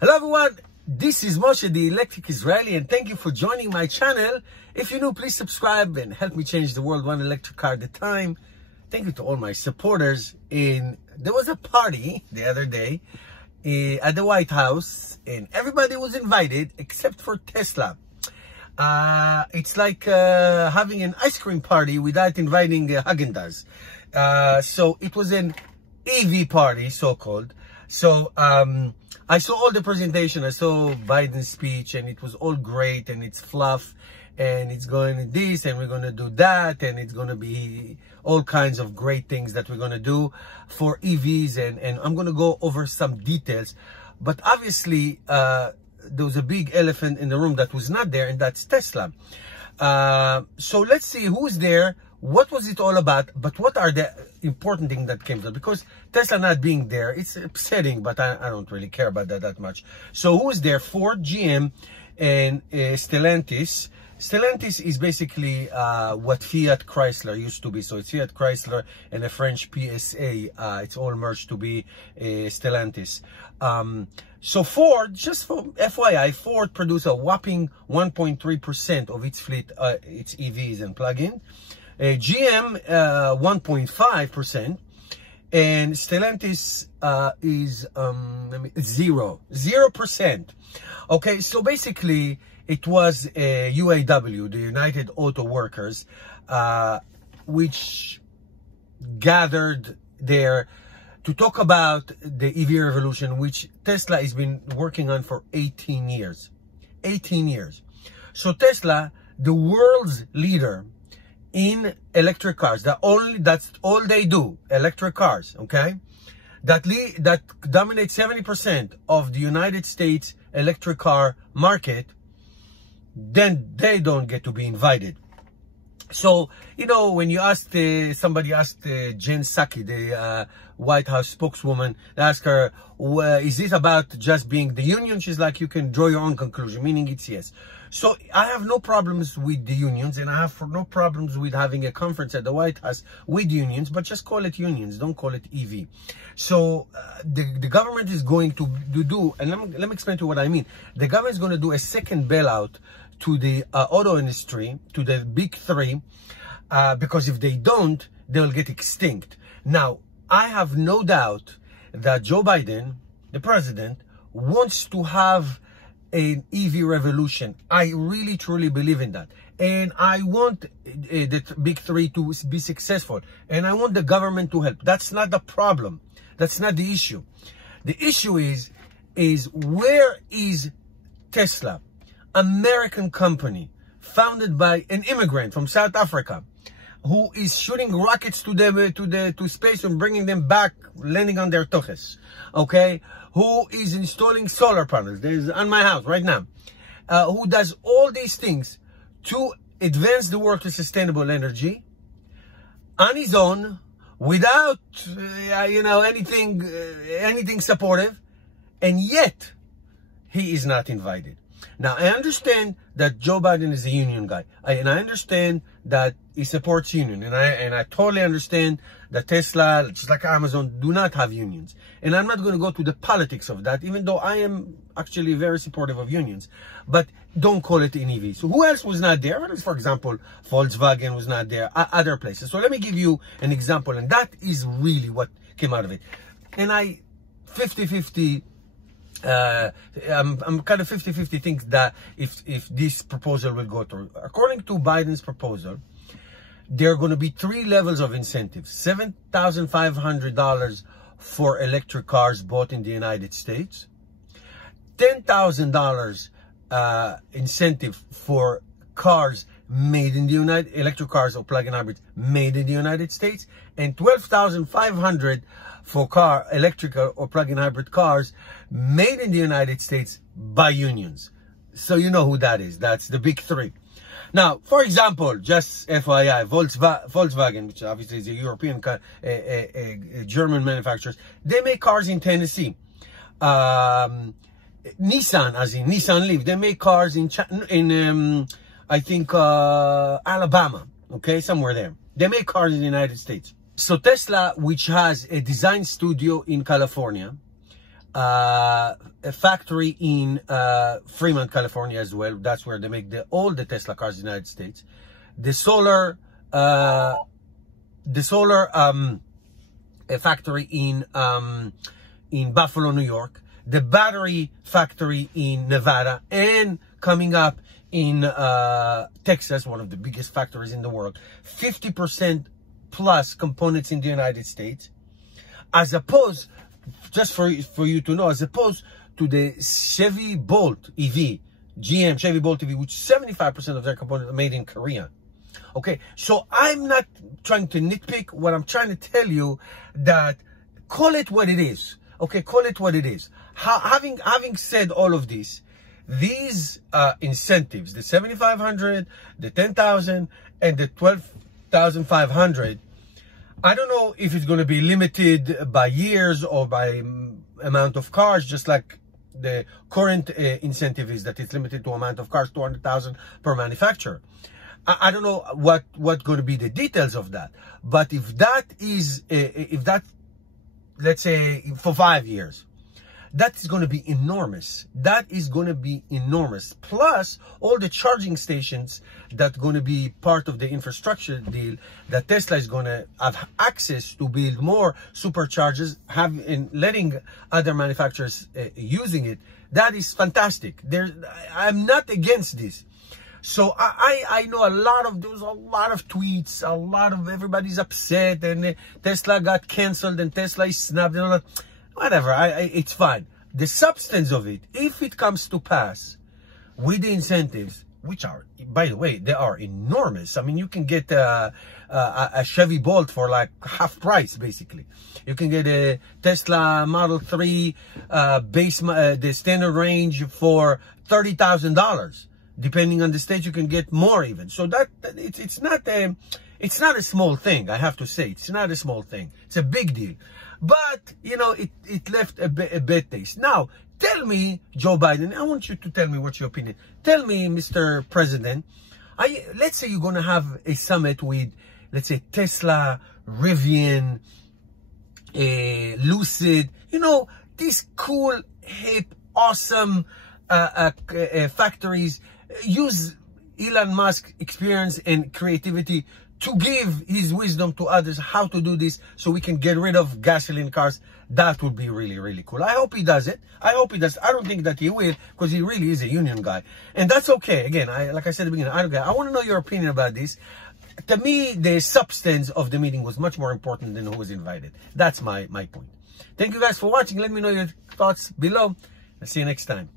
Hello everyone, this is Moshe, the Electric Israeli, and thank you for joining my channel. If you're new, please subscribe and help me change the world one electric car at a time. Thank you to all my supporters. There was a party the other day at the White House, and everybody was invited except for Tesla. It's like having an ice cream party without inviting Haagen-Dazs. So it was an EV party, so-called. So I saw all the presentation. I saw Biden's speech, and it was all great, and it's fluff, and it's going to this, and we're going to do that, and it's going to be all kinds of great things that we're going to do for EVs, and I'm going to go over some details. But obviously, there was a big elephant in the room that was not there, and that's Tesla. So let's see who's there. What was it all about? But what are the important things that came to it? Because Tesla not being there, it's upsetting, but I don't really care about that much. So who's there? Ford, GM, and Stellantis. Stellantis is basically what Fiat Chrysler used to be. So it's Fiat Chrysler and a French PSA. It's all merged to be Stellantis. So Ford, just for FYI, Ford produced a whopping 1.3% of its fleet, its EVs and plug-in. GM 1.5%, and Stellantis is 0%. Okay, so basically it was UAW, the United Auto Workers, which gathered there to talk about the EV revolution, which Tesla has been working on for 18 years. 18 years. So Tesla, the world's leader in electric cars, that's all they do, electric cars, okay? That dominates 70% of the United States electric car market, then they don't get to be invited. So, you know, when you asked, somebody asked Jen Psaki, the White House spokeswoman, they asked her, well, is this about just being the union? She's like, you can draw your own conclusion, meaning it's yes. So I have no problems with the unions, and I have no problems with having a conference at the White House with unions, but just call it unions, don't call it EV. So the government is going to do, and let me explain to you what I mean. The government is going to do a second bailout to the auto industry, to the big three, because if they don't, they'll get extinct. Now, I have no doubt that Joe Biden, the president, wants to have an EV revolution. I really truly believe in that, and I want the big three to be successful, and I want the government to help. That's not the problem. That's not the issue. The issue is where is Tesla, American company founded by an immigrant from South Africa, who is shooting rockets to space and bringing them back, landing on their toches, okay? Who is installing solar panels. There's on my house right now. Who does all these things to advance the world to sustainable energy on his own, without anything supportive, and yet he is not invited. Now, I understand that Joe Biden is a union guy, and I understand that he supports union, and I totally understand that Tesla, just like Amazon, do not have unions. And I'm not going to go to the politics of that, even though I am actually very supportive of unions. But don't call it an EV. So who else was not there? For example, Volkswagen was not there, other places. So let me give you an example, and that is really what came out of it. And I 50-50. I'm kind of 50-50 think that if this proposal will go through. According to Biden's proposal, there are going to be 3 levels of incentives. $7,500 for electric cars bought in the United States. $10,000 incentive for cars made in the electric cars or plug-in hybrids made in the United States, and $12,500 for electric or plug-in hybrid cars made in the United States by unions. So you know who that is. That's the big three. Now, for example, just FYI, Volkswagen, which obviously is a European, German manufacturer, they make cars in Tennessee. Nissan, as in Nissan Leaf, they make cars in I think, Alabama, okay, somewhere there. They make cars in the United States. So Tesla, which has a design studio in California, a factory in Fremont, California as well. That's where they make all the Tesla cars in the United States. The solar factory in Buffalo, New York. The battery factory in Nevada, and coming up in Texas, one of the biggest factories in the world. 50% plus components in the United States, as opposed, just for you to know, as opposed to the Chevy Bolt EV, GM Chevy Bolt EV, which 75% of their components are made in Korea. Okay, so I'm not trying to nitpick. What I'm trying to tell you, that call it what it is. Okay, call it what it is. Having said all of this, these incentives, the 7,500, the 10,000, and the 12,500, I don't know if it's going to be limited by years or by amount of cars, just like the current incentive is, that it's limited to amount of cars, 200,000 per manufacturer. I don't know what going to be the details of that, but if that, let's say for 5 years, that is going to be enormous. That is going to be enormous. Plus all the charging stations that are going to be part of the infrastructure deal that Tesla is going to have access to build more superchargers, letting other manufacturers using it. That is fantastic. I'm not against this. So I know there's a lot of tweets, everybody's upset, and Tesla got canceled and Tesla is snapped and all that. Whatever, it's fine. The substance of it, if it comes to pass with the incentives, which are, by the way, they are enormous. I mean, you can get a Chevy Bolt for like half price, basically. You can get a Tesla Model 3 the standard range for $30,000. Depending on the state, you can get more even. So it's not a small thing. I have to say, it's not a small thing. It's a big deal. But you know, it left a bad taste. Now, tell me, Joe Biden, I want you to tell me what's your opinion. Tell me, Mr. President, let's say you're gonna have a summit with, let's say, Tesla, Rivian, Lucid. You know, these cool, hip, awesome factories. Use Elon Musk's experience and creativity to give his wisdom to others how to do this, so we can get rid of gasoline cars. That would be really, really cool. I hope he does it. I hope he does. I don't think that he will, because he really is a union guy, and that's okay. Again, like I said at the beginning, I want to know your opinion about this. To me, the substance of the meeting was much more important than who was invited. That's my point. Thank you guys for watching. Let me know your thoughts below. I'll see you next time.